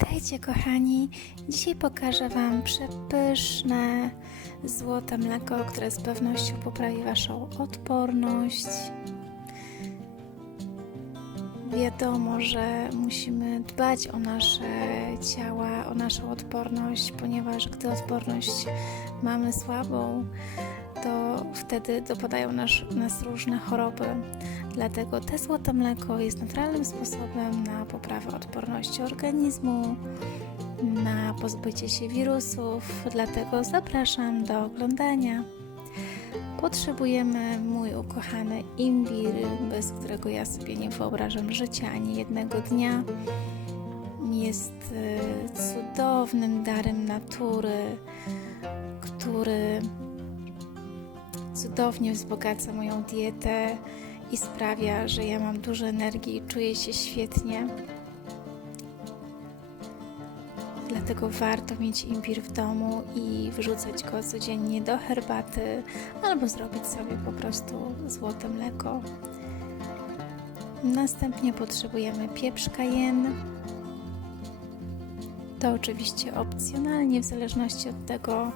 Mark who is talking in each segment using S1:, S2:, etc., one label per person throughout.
S1: Witajcie kochani! Dzisiaj pokażę Wam przepyszne złote mleko, które z pewnością poprawi Waszą odporność. Wiadomo, że musimy dbać o nasze ciała, o naszą odporność, ponieważ gdy odporność mamy słabą, to wtedy dopadają nas, nas różne choroby. Dlatego te złote mleko jest naturalnym sposobem na poprawę odporności organizmu, na pozbycie się wirusów. Dlatego zapraszam do oglądania. Potrzebujemy mój ukochany imbir, bez którego ja sobie nie wyobrażam życia ani jednego dnia. Jest y, cudownym darem natury, który cudownie wzbogaca moją dietę i sprawia, że ja mam dużo energii i czuję się świetnie. Dlatego warto mieć imbir w domu i wrzucać go codziennie do herbaty albo zrobić sobie po prostu złote mleko. Następnie potrzebujemy pieprz cayenne. To oczywiście opcjonalnie, w zależności od tego,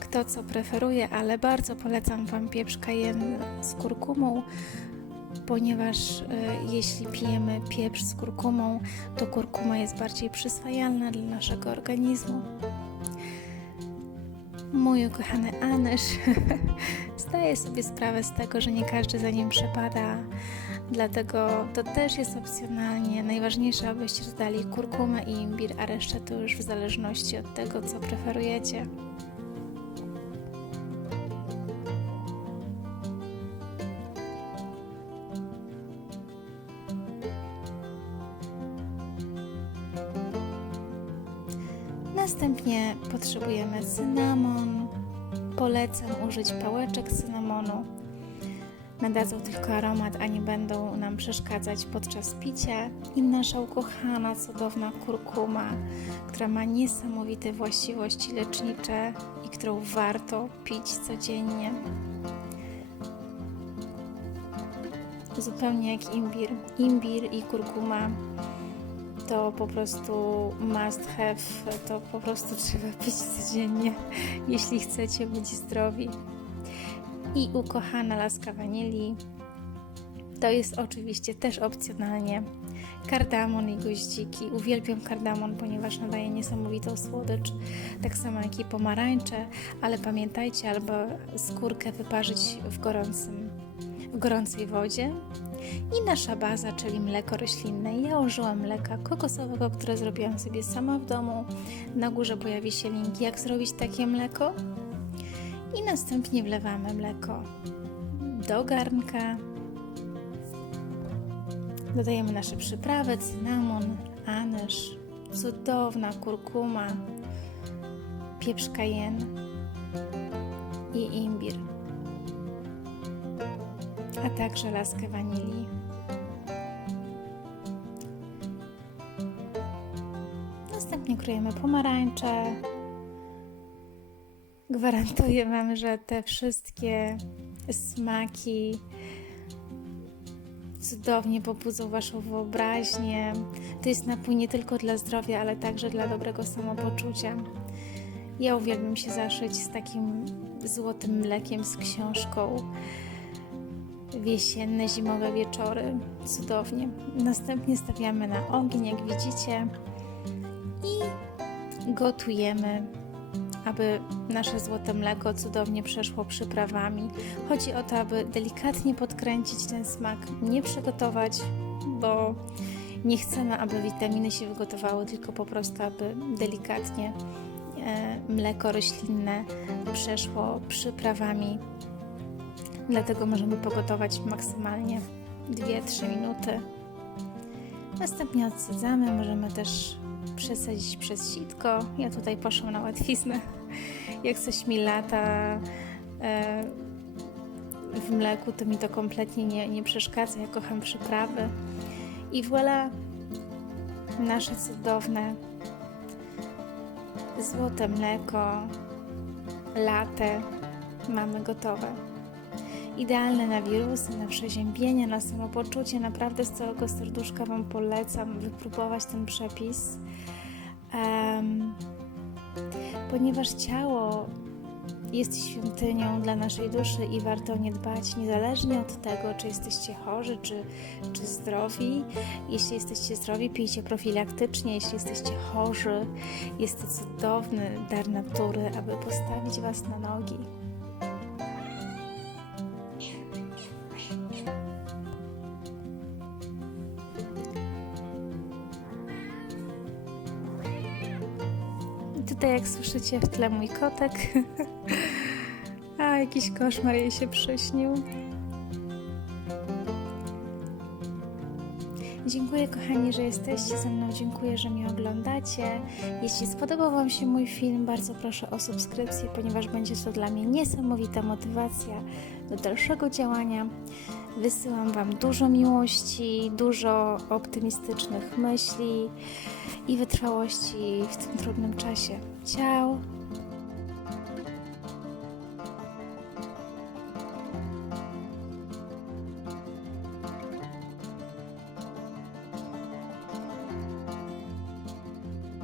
S1: kto co preferuje, ale bardzo polecam Wam pieprz cayenne z kurkumą, ponieważ y, jeśli pijemy pieprz z kurkumą, to kurkuma jest bardziej przyswajalna dla naszego organizmu. Mój ukochany anyż zdaje sobie sprawę z tego, że nie każdy za nim przepada, dlatego to też jest opcjonalnie. Najważniejsze, abyście dodali kurkumę i imbir, a resztę to już w zależności od tego, co preferujecie. Następnie potrzebujemy cynamon. Polecam użyć pałeczek cynamonu. Nadadzą tylko aromat, a nie będą nam przeszkadzać podczas picia. I nasza ukochana, cudowna kurkuma, która ma niesamowite właściwości lecznicze i którą warto pić codziennie. Zupełnie jak imbir. Imbir i kurkuma to po prostu must have, to po prostu trzeba pić codziennie, jeśli chcecie być zdrowi. I ukochana laska wanilii, to jest oczywiście też opcjonalnie kardamon i goździki. Uwielbiam kardamon, ponieważ nadaje niesamowitą słodycz, tak samo jak i pomarańcze, ale pamiętajcie, albo skórkę wyparzyć w, gorącym, w gorącej wodzie, i nasza baza, czyli mleko roślinne. Ja użyłam mleka kokosowego, które zrobiłam sobie sama w domu. Na górze pojawi się link, jak zrobić takie mleko. I następnie wlewamy mleko do garnka. Dodajemy nasze przyprawy, cynamon, anyż, cudowna kurkuma, pieprz cayenne i imbir a także laskę wanilii. Następnie krojemy pomarańcze. Gwarantuję Wam, że te wszystkie smaki cudownie pobudzą Waszą wyobraźnię. To jest napój nie tylko dla zdrowia, ale także dla dobrego samopoczucia. Ja uwielbiam się zaszyć z takim złotym mlekiem, z książką jesienne, zimowe wieczory. Cudownie. Następnie stawiamy na ogień, jak widzicie, i gotujemy, aby nasze złote mleko cudownie przeszło przyprawami. Chodzi o to, aby delikatnie podkręcić ten smak, nie przygotować, bo nie chcemy, aby witaminy się wygotowały, tylko po prostu, aby delikatnie e, mleko roślinne przeszło przyprawami dlatego możemy pogotować maksymalnie 2-3 minuty. Następnie odsadzamy, możemy też przesadzić przez sitko. Ja tutaj poszłam na łatwiznę. Jak coś mi lata e, w mleku, to mi to kompletnie nie, nie przeszkadza. Ja kocham przyprawy. I voilà, nasze cudowne złote mleko, latę mamy gotowe idealne na wirusy, na przeziębienie, na samopoczucie. Naprawdę z całego serduszka Wam polecam wypróbować ten przepis. Em, ponieważ ciało jest świątynią dla naszej duszy i warto o nie dbać, niezależnie od tego, czy jesteście chorzy, czy, czy zdrowi. Jeśli jesteście zdrowi, pijcie profilaktycznie. Jeśli jesteście chorzy, jest to cudowny dar natury, aby postawić Was na nogi. Tutaj, jak słyszycie w tle, mój kotek. A, jakiś koszmar jej się przyśnił. Dziękuję, kochani, że jesteście ze mną. Dziękuję, że mnie oglądacie. Jeśli spodobał Wam się mój film, bardzo proszę o subskrypcję, ponieważ będzie to dla mnie niesamowita motywacja do dalszego działania. Wysyłam Wam dużo miłości, dużo optymistycznych myśli i wytrwałości w tym trudnym czasie. Ciao!